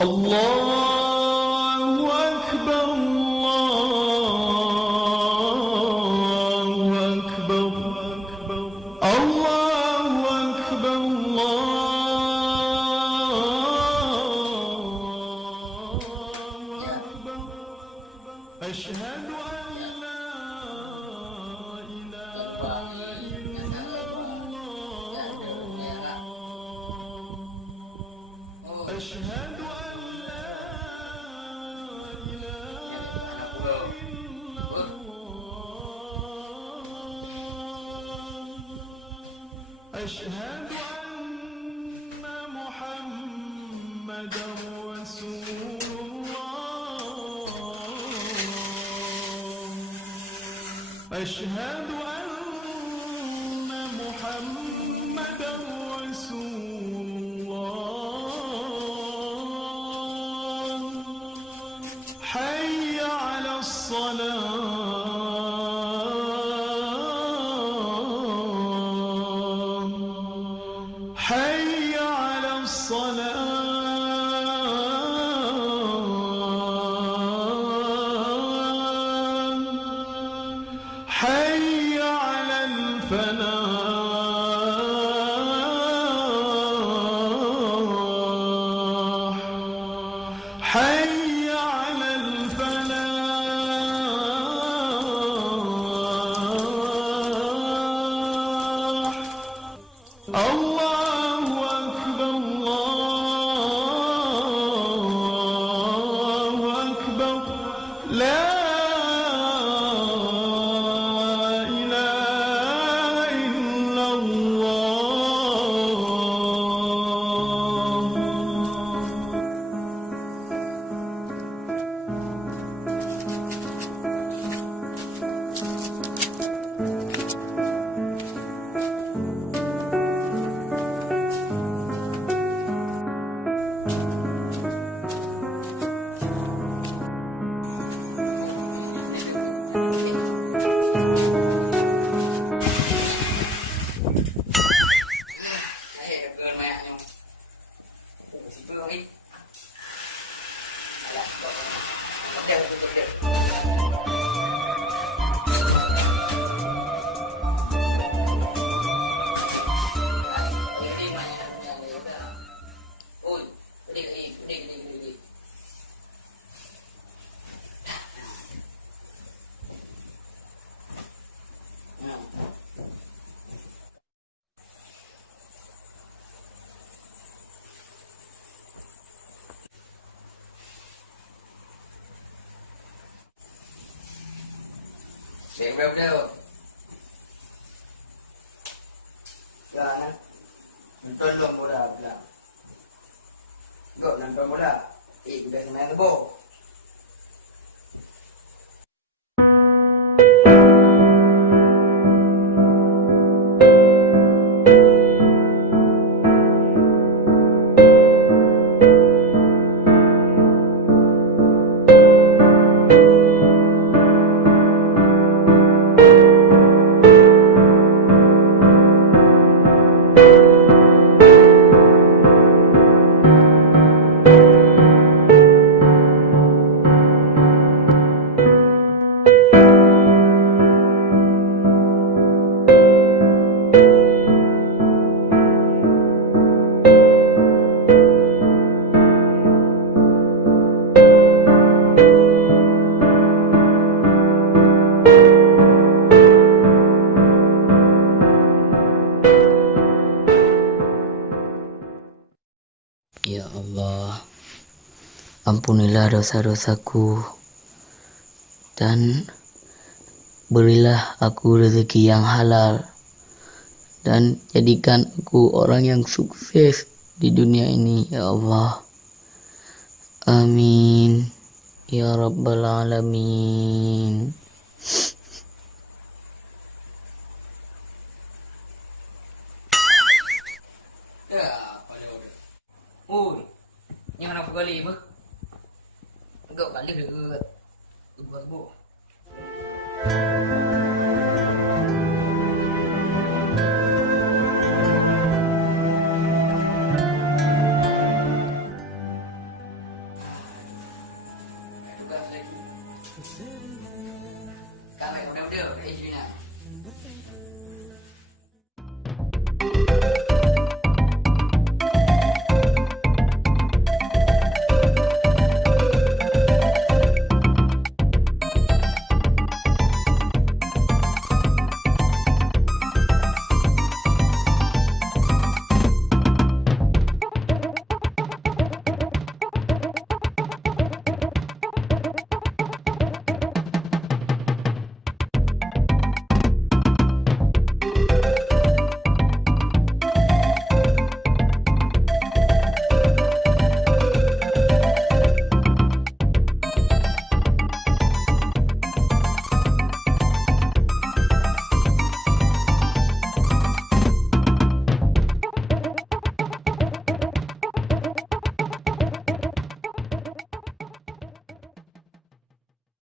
الله أكبر الله أكبر الله أكبر الله أكبر أشهد أن لا إله إلا الله أشهد أن لا إله إلا الله أشهد أن محمدا رسول الله أشهد أن محمدا رسول الله حي على الصلاة حي على الصلاة حي على الفلاح حي على الفلاح الله أكبر الله أكبر لا إله إلا الله Xem rêu rêu. Jangan. Tolong bola pula. Kau nampak bola. Udah main tebok. Ya Allah, ampunilah dosa-dosaku dan berilah aku rezeki yang halal dan jadikan aku orang yang sukses di dunia ini, ya Allah. Amin ya rabbal alamin. Ui, yang nak kali apa? Engkau balik ke buat bu. Các mẹ có đeo đều để chị nè.